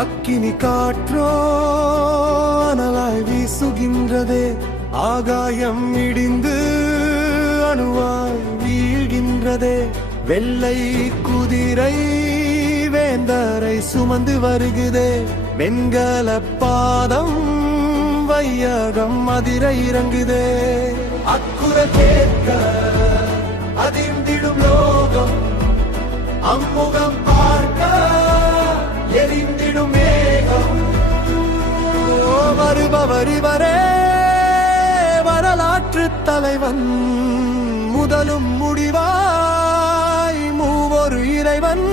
அக்கினி காற்றோ அனலாய் வீசுகின்றதே, ஆகாயம் இடிந்து அணுவாய் வீழ்கின்றதே. வெள்ளை குதிரை வேந்தரை சுமந்து வருகுதே, வெண்கல பாதம் வையகம் அதிர இறங்குதே. அக்குற கேட்க அதிர்ந்திடும் லோகம், அம்முகம் பார்க்க எரிந்திடும் மேகம். வருபவர் இவரே, வரலாற்று தலைவன், முதலும் முடிவாய் மூவொரு இறைவன்.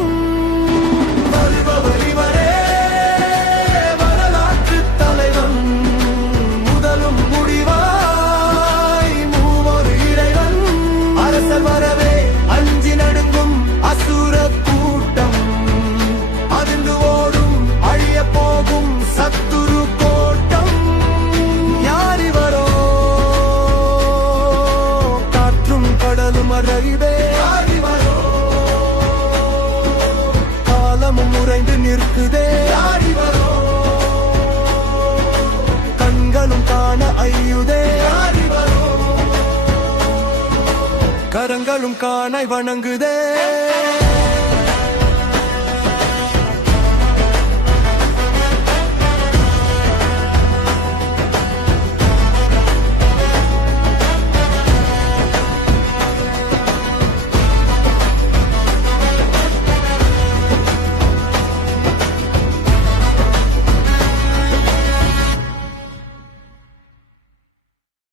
வருபவர் இவரே, வரலாற்று தலைவன், முதலும் முடிவாய் மூவொரு இறைவன். அரசர் வரவே அஞ்சி நடுங்கும் அசுர கூட்டம், அதிர்ந்து ஓடும் அழிய போகும் சத்துரு கோட்டம். யாரிவரோ காற்றும் கடலும் அறிவே, காலமும் உறைந்து நிற்குதே. யாரிவரோ கண்களும் காண ஐயுதே. யாரிவரோ கரங்களும் காண வணங்குதே.